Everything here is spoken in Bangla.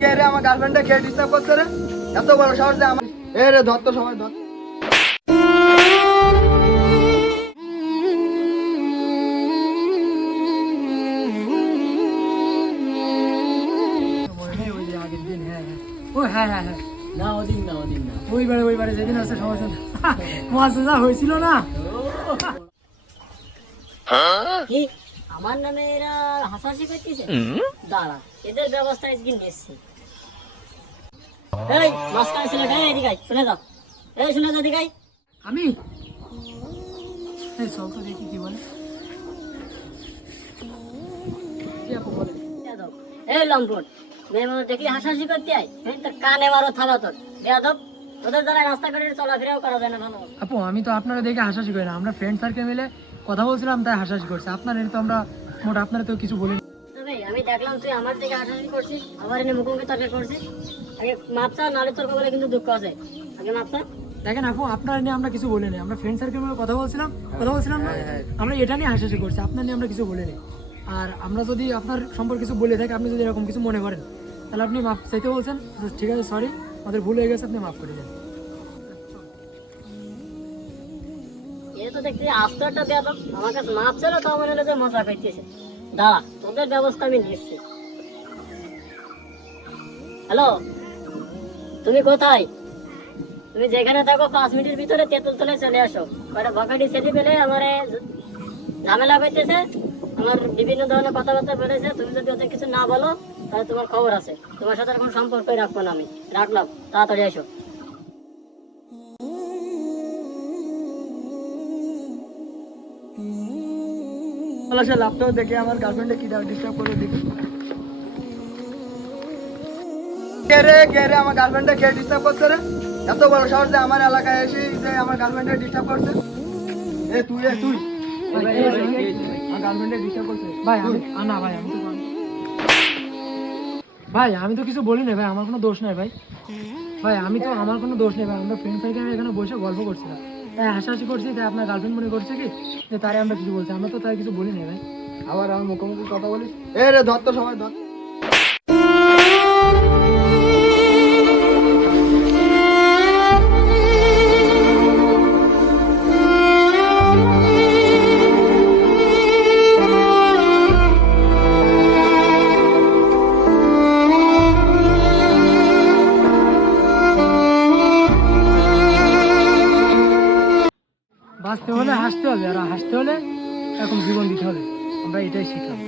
কে রে আমার গার্লফ্রেন্ডে কে ডিস্টার্ব করছে রে? এত বড় সাহস যে আমার এ রে ধর তো সবাই ধর। ওইবারে যেদিন আছে সমস্যা মজা হয়েছিল না। কি আমার নামে এরা হাসাহাসি করতেছে? দাঁড়া, এদের ব্যবস্থা আজকে নিচ্ছি। এই মাঝখানে ছেলেটা, এদিকে আয়, শুনে যাও। এই শুনে যাও, এদিকে আয়। আমি চল তো দেখি কি বলে। কি আপু বলে? বেয়াদব। এই লম্পট, মেয়ে মানুষ দেখলি হাসাহাসি করতে আয়, তোর কানে মারো থাবা তোর। বেয়াদব, তোদের দ্বারা রাস্তা করে চলাফেরাও করা যায় না ভালো। আপু আমি তো আপনারা দেখে হাসাহাসি করি না, আমরা ফ্রেন্ড সার্কেল মিলে কথা বলছিলাম তাই হাসাহাসি করছে। আপনার তো আমরা মোটা আপনারা তো কিছু বলিনি। তবে আমি দেখলাম তুই আমার থেকে হাসাহাসি করছিস, আবার এনে মুখোমুখি তর্ক করছিস। আগে মাপ চা, নাহলে তর্ক বলে কিন্তু দুঃখ আছে। আগে মাপ চা। দেখেন আপু, আপনার নিয়ে আমরা কিছু বলিনি, আমরা ফ্রেন্ড সার্কেল মিলে কথা বলছিলাম না, আমরা এটা নিয়ে হাসাহাসি করছি, আপনার নিয়ে আমরা কিছু বলিনি। আর আমরা যদি আপনার সম্পর্কে কিছু বলে থাকি, আপনি যদি এরকম কিছু মনে করেন তাহলে আপনি মাপ চাইতে বলছেন, ঠিক আছে সরি, আমাদের ভুল হয়ে গেছে, আপনি মাফ করে দেন। এটা তো দেখছি আস্ত একটা বেয়াদব, আমার কাছে মাপ ছিল তাও মনে হলো যে মজা পাইতেছে। দাঁড়া, তোদের ব্যবস্থা আমি নিচ্ছি। হ্যালো, তুমি কোথায়? তুমি যেখানে থাকো 5 মিনিটের ভিতরে তেঁতুল তলে চলে আসো। কয়টা বকাটি ছেলে পেলে আমার ঝামেলা পাইতেছে, আমার বিভিন্ন ধরনের কথাবার্তা বলেছে। তুমি যদি ওদের কিছু না বলো তাহলে তোমার খবর আছে। তোমার সাথে কোনো সম্পর্কই রাখবো না আমি। রাখলাম, তাড়াতাড়ি আসো। সে ল্যাপটপ দেখে আমার গার্লফ্রেন্ডে কি ডিস্টার্ব করে দেখি। কে রে আমার গার্লফ্রেন্ডে কে ডিস্টার্ব করছে রে? এত বড় সাহস যে আমার এলাকায় এসে যে আমার গার্লফ্রেন্ডে ডিস্টার্ব করছে। তুই আমার গার্লফ্রেন্ডে ডিস্টার্ব করছে। ভাই না ভাই, আমি তো কিছু বলি না ভাই, আমার কোনো দোষ নাই ভাই। আমার কোনো দোষ নেই ভাই, আমরা ফ্রেন্ড সার্কেল এখানে বসে গল্প করছিলাম তাই হাসাহাসি করছি, তাই আপনার গার্লফ্রেন্ড মনে করছে কি যে তারে আমরা কিছু বলছি, আমরা তো তাই কিছু বলি না ভাই। আবার আমার মুখোমুখি কথা বলিস। এ রে ধর তো সবাই ধর। বাঁচতে হলে হাসতে হবে, আর হাসতে হলে এরকম জীবন দিতে হবে, আমরা এটাই শিখলাম।